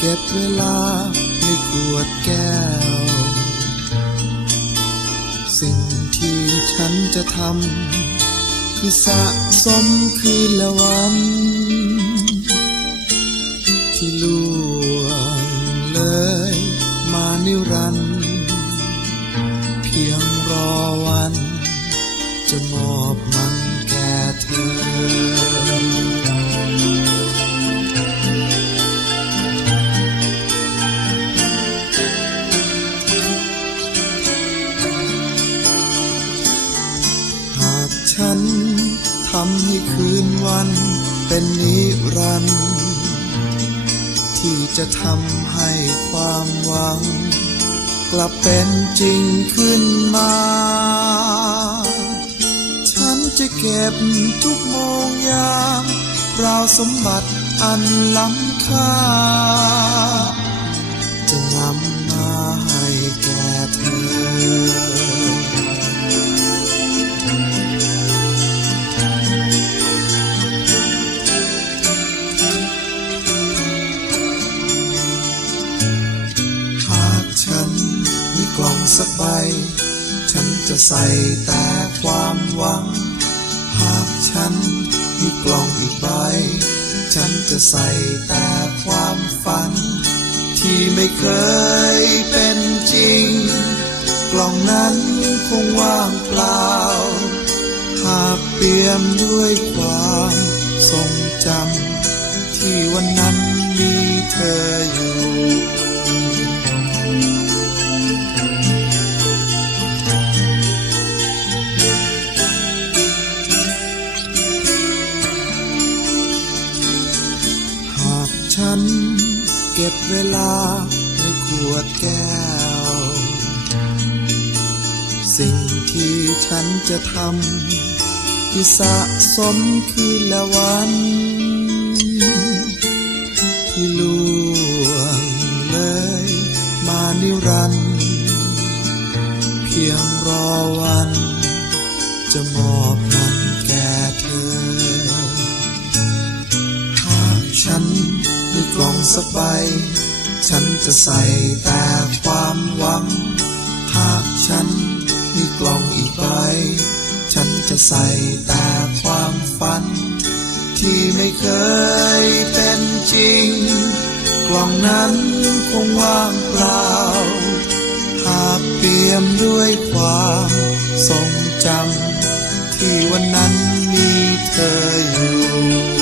เก็บเวลาในขวดแก้ว สิ่งที่ฉันจะทำคือสะสมคืนละวัน ที่ล่วงเลยมานิรันดร์เพียงรอวันจะม ทำให้คืนวันเป็นนิรันดร์ที่จะทำให้ความหวัง กลับเป็นจริงขึ้นมา ฉันจะเก็บทุกโมงยามราวสมบัติอันล้ำค่า สักใบ ฉันจะใส่แต่ความหวัง หากฉันมีกล่องอีกใบ ฉันจะใส่แต่ความฝัน ที่ไม่เคยเป็นจริง กล่องนั้นคงว่างเปล่า หากเปี่ยมด้วยความทรงจำที่วันนั้นมีเธออยู่ ฉัน เก็บเวลาในขวดแก้ว สิ่งที่ฉันจะทำคือสะสมคืนละวัน ที่ล่วงเลยมานิรันดร์เพียงรอวันจะมอบ กล่องสักใบ ฉันจะใส่แต่ความหวัง หากฉันมีกล่องอีกใบ ฉันจะใส่แต่ความฝัน ที่ไม่เคยเป็นจริง กล่องนั้นคงว่างเปล่า หากเปี่ยมด้วยความทรงจำที่วันนั้นมีเธออยู่